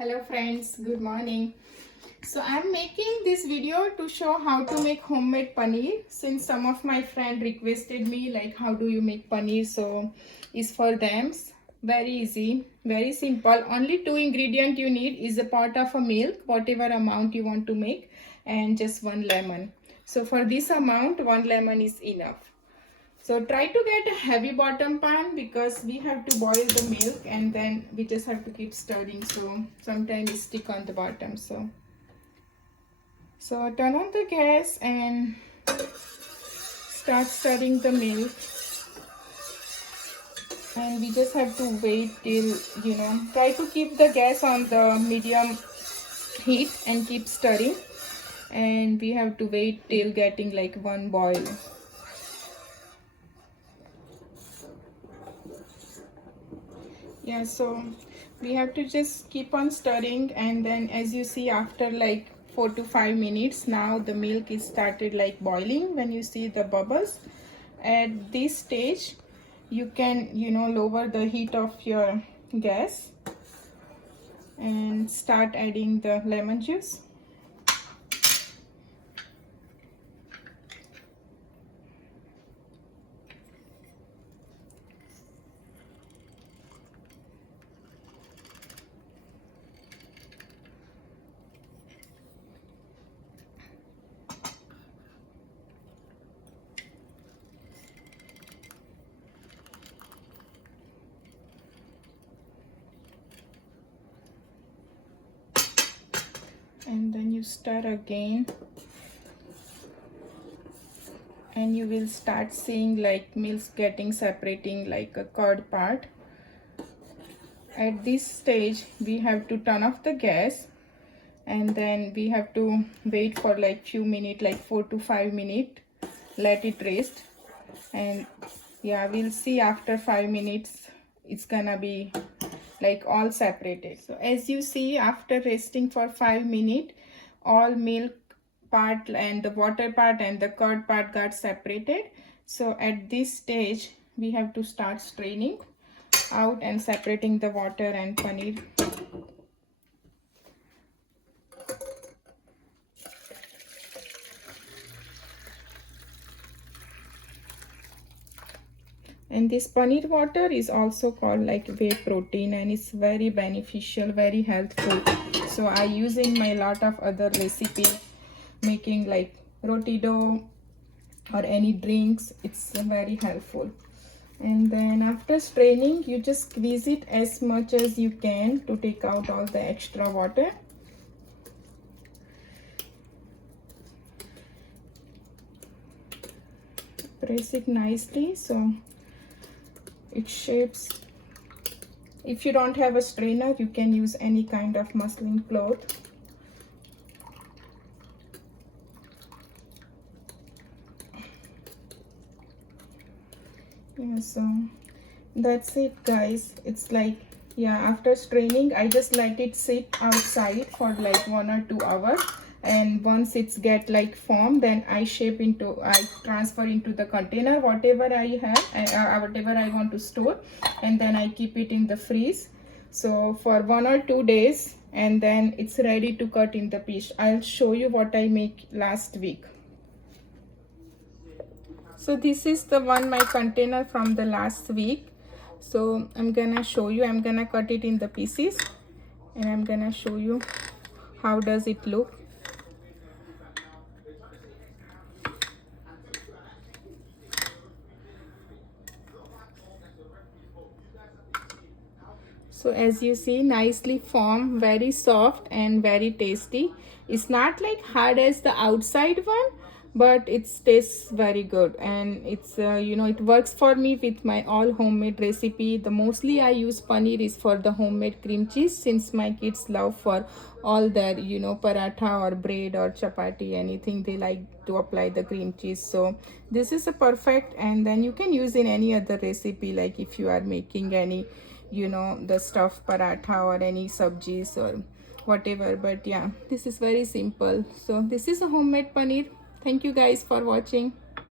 Hello friends, good morning. So I'm making this video to show how to make homemade paneer, since some of my friends requested me like how do you make paneer, so it's for them. Very easy, very simple. Only two ingredients you need is a pot of a milk, whatever amount you want to make, and just one lemon. So for this amount, one lemon is enough. So try to get a heavy bottom pan because we have to boil the milk and then we just have to keep stirring, so sometimes it stick on the bottom. So turn on the gas and start stirring the milk, and we just have to wait till try to keep the gas on the medium heat and keep stirring, and we have to wait till getting like one boil. Yeah, so we have to just keep on stirring, and then as you see, after like 4 to 5 minutes, now the milk is started like boiling. When you see the bubbles at this stage, you can lower the heat of your gas and start adding the lemon juice. And then you stir again, and you will start seeing like milk getting separating like a curd part. At this stage we have to turn off the gas, and then we have to wait for like few minutes, like 4 to 5 minutes, let it rest. And yeah, we'll see after 5 minutes it's gonna be like all separated. So as you see, after resting for 5 minutes, all milk part and the water part and the curd part got separated. So at this stage we have to start straining out and separating the water and paneer. And this paneer water is also called like whey protein, and it's very beneficial, very helpful. So I use in my lot of other recipe, making like roti dough or any drinks. It's very helpful. And then after straining, you just squeeze it as much as you can to take out all the extra water. Press it nicely so it shapes. If you don't have a strainer, you can use any kind of muslin cloth. Yeah, so that's it guys. It's like, yeah, after straining I just let it sit outside for like 1 or 2 hours, and once it's get like form, then I transfer into the container whatever I have, whatever I want to store, and then I keep it in the freeze so for 1 or 2 days, and then it's ready to cut in the piece. I'll show you what I make last week. So this is the one, my container from the last week. So I'm gonna show you, I'm gonna cut it in the pieces, and I'm gonna show you how does it look. So as you see, nicely formed, very soft and very tasty. It's not like hard as the outside one, but it tastes very good, and it's it works for me with my all homemade recipe. The mostly I use paneer is for the homemade cream cheese, since my kids love for all their paratha or bread or chapati, anything they like to apply the cream cheese. So this is a perfect, and then you can use in any other recipe, like if you are making any the stuffed paratha or any sabjis or whatever. But yeah, this is very simple. So this is a homemade paneer. Thank you guys for watching.